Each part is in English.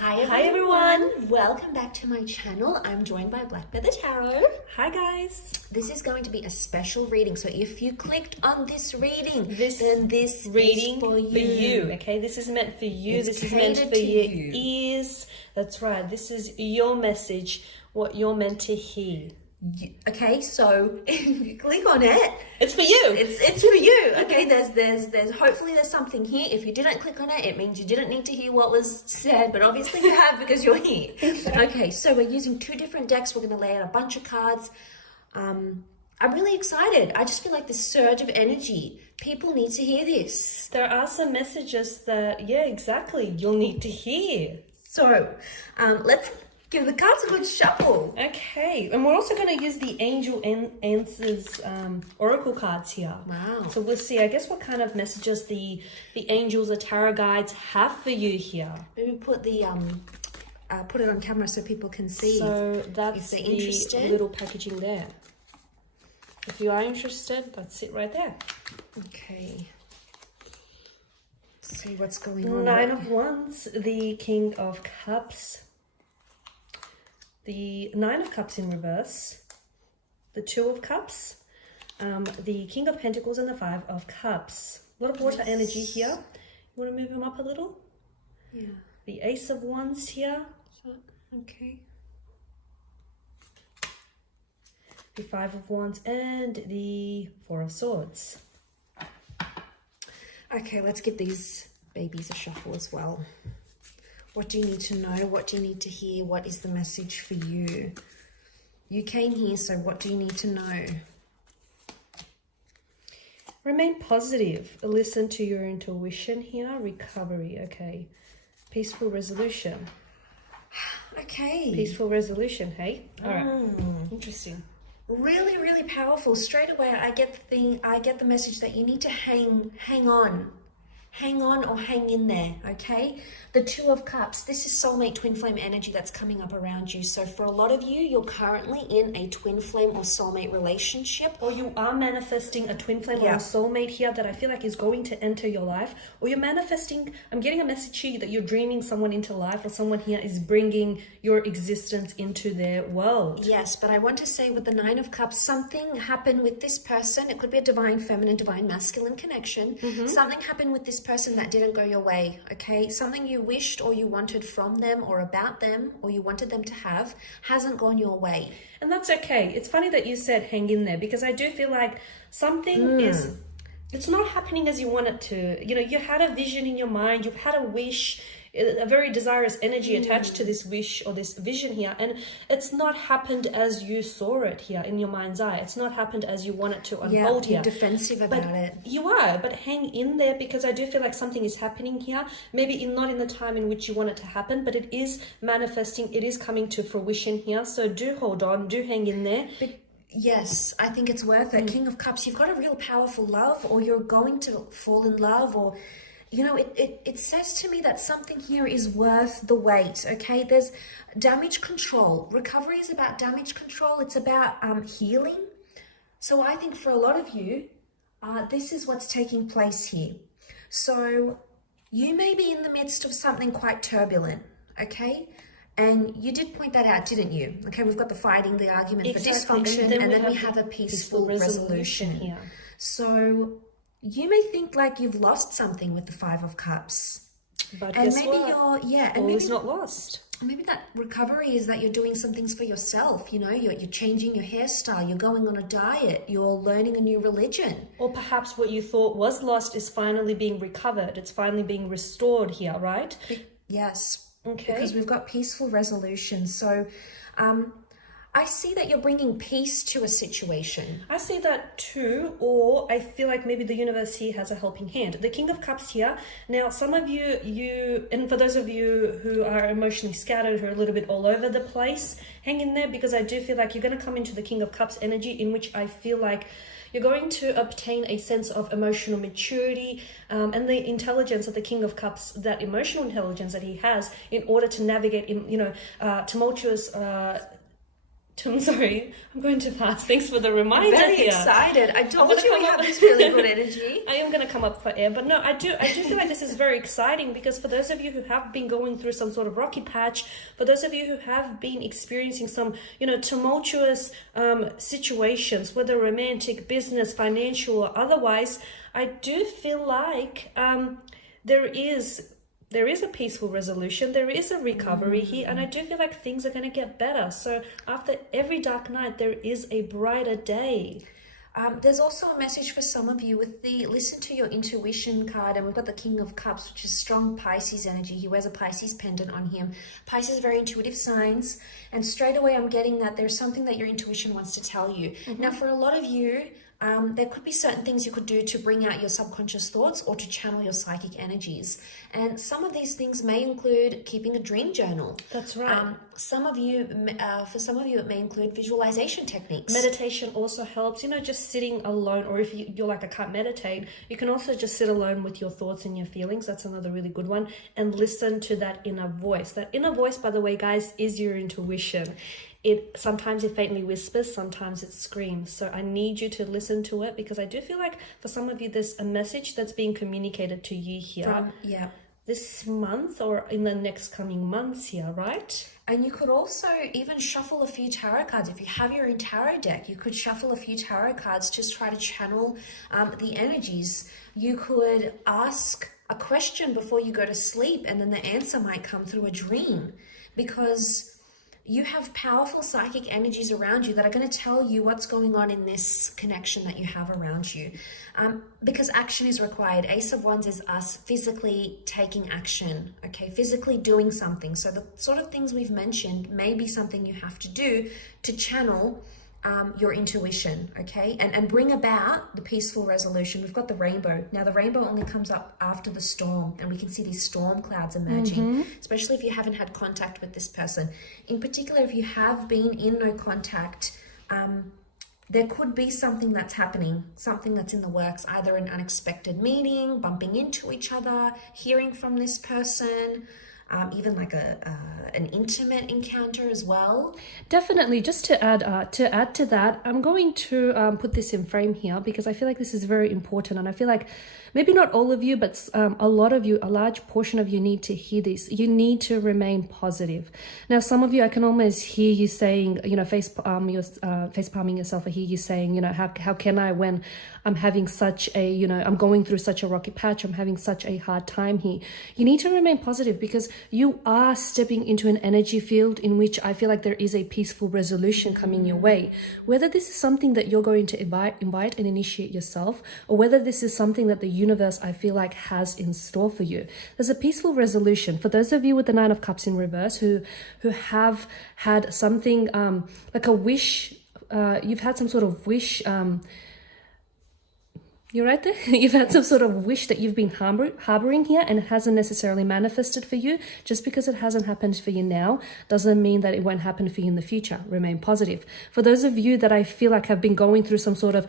Hi everyone! Welcome back to my channel. I'm joined by Black Feather Tarot. Hi guys! This is going to be a special reading. So if you clicked on this reading, then this reading is for you. Okay, this is meant for you. It's this is meant catered for to your you. ears. That's right. This is your message, what you're meant to hear. Okay, so if you click on it, It's for you. it's for you. Okay, there's hopefully there's something here. If you didn't click on it, it means you didn't need to hear what was said, but obviously you have because you're here. Okay, so we're using two different decks. We're going to lay out a bunch of cards. I'm really excited. I just feel like this surge of energy. People need to hear this. There are some messages that, yeah, exactly, you'll need to hear. So let's give the cards a good shuffle. Okay, and we're also going to use the Angel Answers Oracle cards here. Wow. So we'll see, I guess, what kind of messages the angels or tarot guides have for you here. Maybe put the put it on camera so people can see. So that's if they're the interested. little packaging there. If you are interested, that's it right there. Okay. Let's see what's going on. Nine of Wands, the King of Cups, the Nine of Cups in reverse, the Two of Cups, the King of Pentacles, and the Five of Cups. A lot of water energy here. You want to move them up a little? Yeah. The Ace of Wands here. Okay. The Five of Wands and the Four of Swords. Okay, let's give these babies a shuffle as well. What do you need to know? What do you need to hear? What is the message for you? You came here, so what do you need to know? Remain positive. Listen to your intuition here. Recovery. Okay. Peaceful resolution. Okay. Peaceful resolution, hey? All right. Interesting. Really, really powerful. Straight away, I get the message that you need to hang on or hang in there, okay? The Two of Cups, this is soulmate twin flame energy that's coming up around you. So for a lot of you, you're currently in a twin flame or soulmate relationship. Or you are manifesting a twin flame or a soulmate here that I feel like is going to enter your life. Or you're manifesting, I'm getting a message here that you're dreaming someone into life, or someone here is bringing your existence into their world. Yes, but I want to say with the Nine of Cups, something happened with this person. It could be a divine feminine, divine masculine connection. Something happened with this person that didn't go your way, okay? Something you wished or you wanted from them or about them or you wanted them to have hasn't gone your way. And that's okay. It's funny that you said hang in there, because I do feel like something is, it's not happening as you want it to. You know, you had a vision in your mind, you've had a wish, a very desirous energy attached to this wish or this vision here, and it's not happened as you saw it here in your mind's eye. It's not happened as you want it to unfold you're here. defensive about it. You are, but hang in there, because I do feel like something is happening here. Maybe not in the time in which you want it to happen, but it is manifesting, it is coming to fruition here. So do hold on, do hang in there. But yes, I think it's worth it. King of Cups, you've got a real powerful love, or you're going to fall in love, or you know, it says to me that something here is worth the wait, okay? There's damage control. Recovery is about damage control. It's about healing. So I think for a lot of you, this is what's taking place here. So you may be in the midst of something quite turbulent, okay? And you did point that out, didn't you? Okay, we've got the fighting, the argument, the dysfunction, and then we have a peaceful resolution here. So you may think like you've lost something with the Five of Cups. But and guess maybe what? and All maybe is not lost. Maybe that recovery is that you're doing some things for yourself. You know, you're changing your hairstyle, you're going on a diet, you're learning a new religion. Or perhaps what you thought was lost is finally being recovered. It's finally being restored here, right? Yes. Okay. Because we've got peaceful resolution. So I see that you're bringing peace to a situation. I see that too, or I feel like maybe the universe here has a helping hand. The King of Cups here. Now, some of you, and for those of you who are emotionally scattered, who are a little bit all over the place, hang in there, because I do feel like you're going to come into the King of Cups energy, in which I feel like you're going to obtain a sense of emotional maturity and the intelligence of the King of Cups, that emotional intelligence that he has in order to navigate, tumultuous I'm sorry, I'm going too fast. Thanks for the reminder. Very here. excited. I told you we have this really good energy. I am going to come up for air, but no, I do feel like this is very exciting, because for those of you who have been going through some sort of rocky patch, for those of you who have been experiencing some, tumultuous situations, whether romantic, business, financial, or otherwise, I do feel like there is a peaceful resolution, there is a recovery here, and I do feel like things are going to get better. So after every dark night, there is a brighter day. There's also a message for some of you with the listen to your intuition card, and we've got the King of Cups, which is strong Pisces energy. He wears a Pisces pendant on him. Pisces are very intuitive signs, and straight away I'm getting that there's something that your intuition wants to tell you. Now, for a lot of you, there could be certain things you could do to bring out your subconscious thoughts or to channel your psychic energies. And some of these things may include keeping a dream journal. That's right. For some of you, it may include visualization techniques. Meditation also helps, just sitting alone, or if you're like, I can't meditate, you can also just sit alone with your thoughts and your feelings. That's another really good one. And listen to that inner voice. That inner voice, by the way, guys, is your intuition. Sometimes it faintly whispers, sometimes it screams. So I need you to listen to it, because I do feel like for some of you, there's a message that's being communicated to you here. This month or in the next coming months here, right? And you could also even shuffle a few tarot cards. If you have your own tarot deck, you could shuffle a few tarot cards to try to channel the energies. You could ask a question before you go to sleep, and then the answer might come through a dream, because you have powerful psychic energies around you that are going to tell you what's going on in this connection that you have around you. Because action is required. Ace of Wands is us physically taking action, okay? Physically doing something. So the sort of things we've mentioned may be something you have to do to channel your intuition, okay? And bring about the peaceful resolution. We've got the rainbow. Now, the rainbow only comes up after the storm, and we can see these storm clouds emerging, especially if you haven't had contact with this person. In particular, if you have been in no contact, there could be something that's happening, something that's in the works, either an unexpected meeting, bumping into each other, hearing from this person, even like an intimate encounter as well. Definitely. Just to add to that, I'm going to put this in frame here, because I feel like this is very important, and I feel like maybe not all of you, but a lot of you, a large portion of you need to hear this. You need to remain positive. Now, some of you, I can almost hear you saying, face palming yourself. I hear you saying, how can I, when I'm having such a, I'm going through such a rocky patch, I'm having such a hard time here. You need to remain positive, because you are stepping into an energy field in which I feel like there is a peaceful resolution coming your way. Whether this is something that you're going to invite and initiate yourself, or whether this is something that the universe, I feel like, has in store for you. There's a peaceful resolution. For those of you with the Nine of Cups in reverse who have had something like a wish, you've had some sort of wish, you're right there. You've had some sort of wish that you've been harboring here, and it hasn't necessarily manifested for you. Just because it hasn't happened for you now doesn't mean that it won't happen for you in the future. Remain positive. For those of you that I feel like have been going through some sort of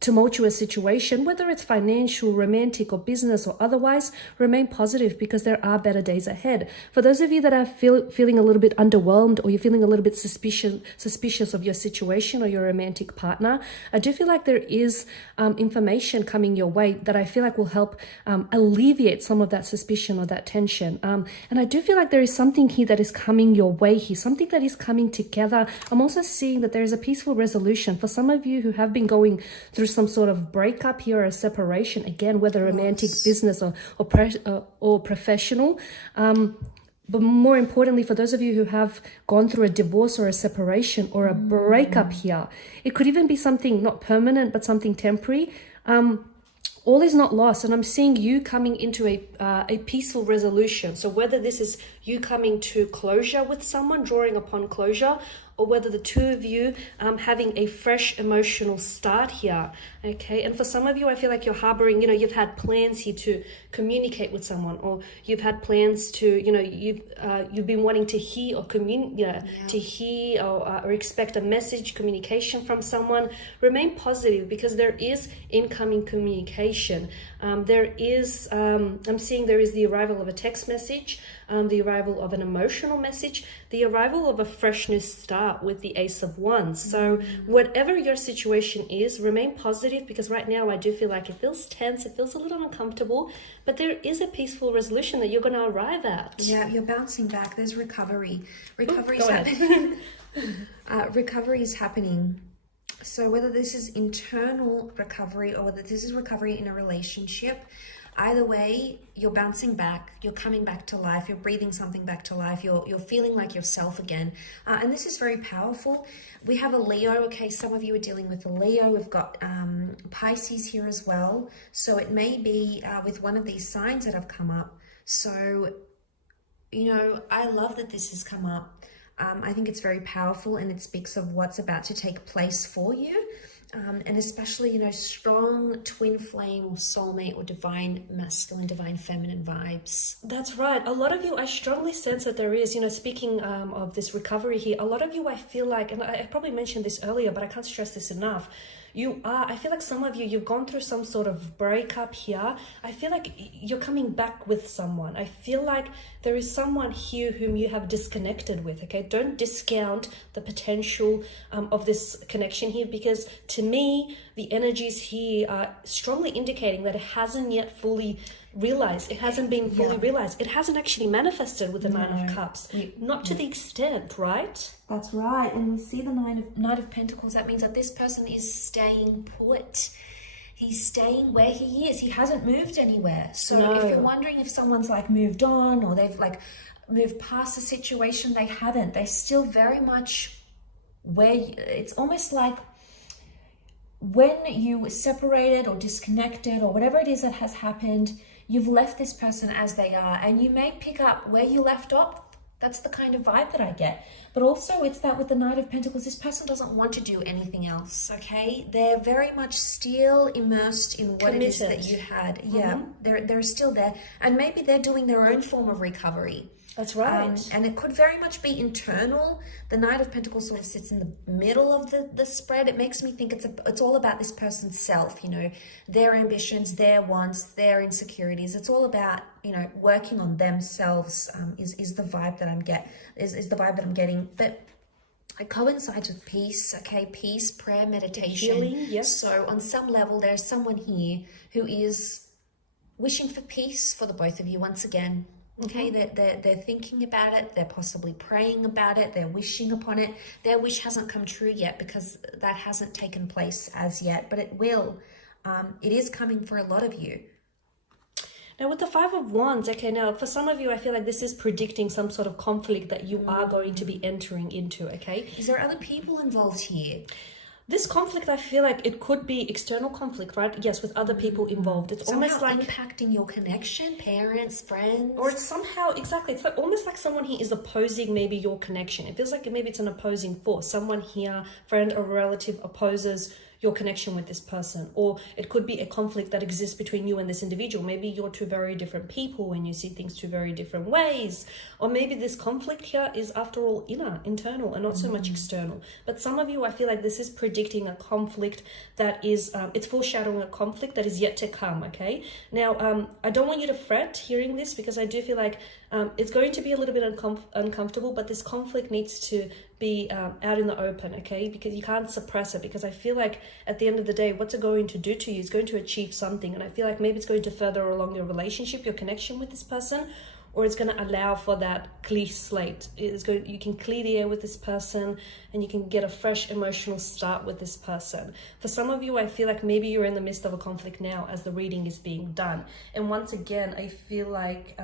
tumultuous situation, whether it's financial, romantic, or business or otherwise, remain positive, because there are better days ahead. For those of you that are feeling a little bit underwhelmed, or you're feeling a little bit suspicious of your situation or your romantic partner, I do feel like there is information coming your way that I feel like will help alleviate some of that suspicion or that tension. And I do feel like there is something here that is coming your way here, something that is coming together. I'm also seeing that there is a peaceful resolution. For some of you who have been going through some sort of breakup here, or a separation, again, whether romantic, business, or professional. But more importantly, for those of you who have gone through a divorce or a separation or a breakup here, it could even be something not permanent, but something temporary. All is not lost, and I'm seeing you coming into a peaceful resolution. So whether this is you coming to closure with someone, drawing upon closure, or whether the two of you having a fresh emotional start here, okay? And for some of you, I feel like you're harboring, you've had plans here to communicate with someone, or you've had plans to, you've been wanting to hear or to hear or expect a message, communication from someone. Remain positive, because there is incoming communication. There is, I'm seeing there is the arrival of a text message, the arrival of an emotional message, the arrival of a fresh new start start with the Ace of Wands. So whatever your situation is, remain positive, because right now I do feel like it feels tense, it feels a little uncomfortable, but there is a peaceful resolution that you're going to arrive at. Yeah, you're bouncing back. There's recovery. Recovery go is ahead. happening. Recovery is happening. So whether this is internal recovery or whether this is recovery in a relationship, either way, you're bouncing back, you're coming back to life, you're breathing something back to life, you're feeling like yourself again. And this is very powerful. We have a Leo, okay, some of you are dealing with a Leo. We've got Pisces here as well. So it may be with one of these signs that have come up. So, you know, I love that this has come up. I think it's very powerful, and it speaks of what's about to take place for you. And especially, you know, strong twin flame or soulmate or divine masculine, divine feminine vibes. That's right. A lot of you, I strongly sense that there is, you know, speaking of this recovery here, a lot of you, I feel like, and I probably mentioned this earlier, but I can't stress this enough. I feel like some of you, you've gone through some sort of breakup here. I feel like you're coming back with someone. I feel like there is someone here whom you have disconnected with, okay? Don't discount the potential of this connection here, because to me, the energies here are strongly indicating that it hasn't yet fully realized. It hasn't been fully realized. It hasn't actually manifested with the Nine of Cups. Not to the extent, right? That's right. And we see the Knight of Pentacles. That means that this person is staying put. He's staying where he is. He hasn't moved anywhere. So if you're wondering if someone's like moved on or they've like moved past the situation, they haven't. They're still very much where it's almost like when you separated or disconnected or whatever it is that has happened, you've left this person as they are, and you may pick up where you left off. That's the kind of vibe that I get. But also it's that with the Knight of Pentacles, this person doesn't want to do anything else, okay? They're very much still immersed in what it is that you had. Yeah, they're still there. And maybe they're doing their own form of recovery. That's right. And it could very much be internal. The Knight of Pentacles sort of sits in the middle of the spread. It makes me think it's all about this person's self, you know, their ambitions, their wants, their insecurities. It's all about, you know, working on themselves is the vibe that is the vibe that I'm getting. But it coincides with peace, okay? Peace, prayer, meditation. Healing, yes. So on some level, there's someone here who is wishing for peace for the both of you once again. Okay, they're thinking about it, they're possibly praying about it, they're wishing upon it. Their wish hasn't come true yet because that hasn't taken place as yet, but it will. It is coming for a lot of you. Now with the Five of Wands, okay, now for some of you, I feel like this is predicting some sort of conflict that you are going to be entering into, okay? Is there other people involved here? This conflict, I feel like it could be external conflict, right? Yes, with other people involved. It's almost like impacting your connection, parents, friends. Or it's somehow, exactly, it's like almost like someone here is opposing maybe your connection. It feels like maybe it's an opposing force. Someone here, friend or relative, opposes your connection with this person. Or it could be a conflict that exists between you and this individual. Maybe you're two very different people and you see things two very different ways. Or maybe this conflict here is after all internal and not so much external. But some of you, I feel like this is predicting a conflict that is, it's foreshadowing a conflict that is yet to come, okay? Now, I don't want you to fret hearing this, because I do feel like it's going to be a little bit uncomfortable, but this conflict needs to be out in the open, okay? Because you can't suppress it, because I feel like at the end of the day, what's it going to do to you is going to achieve something. And I feel like maybe it's going to further along your relationship, your connection with this person, or it's going to allow for that clear slate. You can clear the air with this person and you can get a fresh emotional start with this person. For some of you, I feel like maybe you're in the midst of a conflict now as the reading is being done. And once again, I feel like,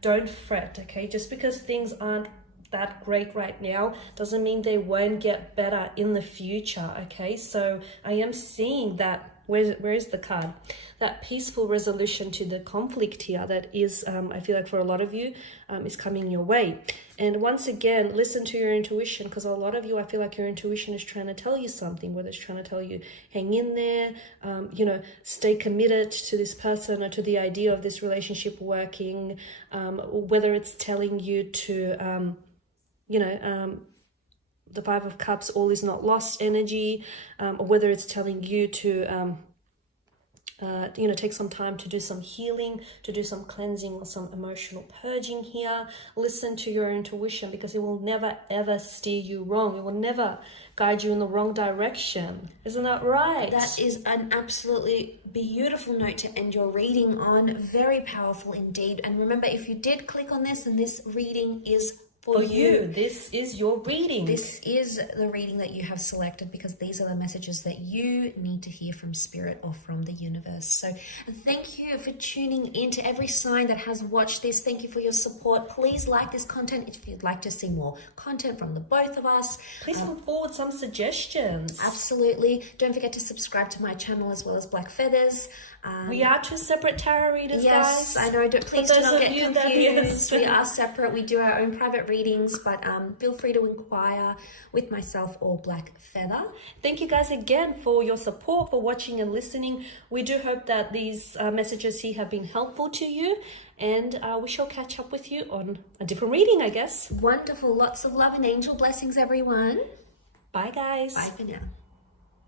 don't fret, okay? Just because things aren't that great right now doesn't mean they won't get better in the future, okay? So I am seeing that, where is the card? That peaceful resolution to the conflict here that is, I feel like for a lot of you, is coming your way. And once again, listen to your intuition, because a lot of you, I feel like your intuition is trying to tell you something, whether it's trying to tell you, hang in there, stay committed to this person or to the idea of this relationship working, whether it's telling you to, the Five of Cups, all is not lost energy, or whether it's telling you to take some time to do some healing, to do some cleansing or some emotional purging here. Listen to your intuition, because it will never ever steer you wrong. It will never guide you in the wrong direction. Isn't that right? That is an absolutely beautiful note to end your reading on. Very powerful indeed. And remember, if you did click on this, and this reading is for you. This is your reading. This is the reading that you have selected, because these are the messages that you need to hear from Spirit or from the universe. So thank you for tuning in. To every sign that has watched this, thank you for your support. Please like this content if you'd like to see more content from the both of us. Please put forward some suggestions. Absolutely. Don't forget to subscribe to my channel as well as Black Feathers. We are two separate tarot readers, yes, guys. I know. Please do not get confused. That, we are separate. We do our own private readings, but feel free to inquire with myself or Black Feather. Thank you guys again for your support, for watching and listening. We do hope that these messages here have been helpful to you, and we shall catch up with you on a different reading, I guess. Wonderful. Lots of love and angel blessings, everyone. Bye, guys. Bye for now.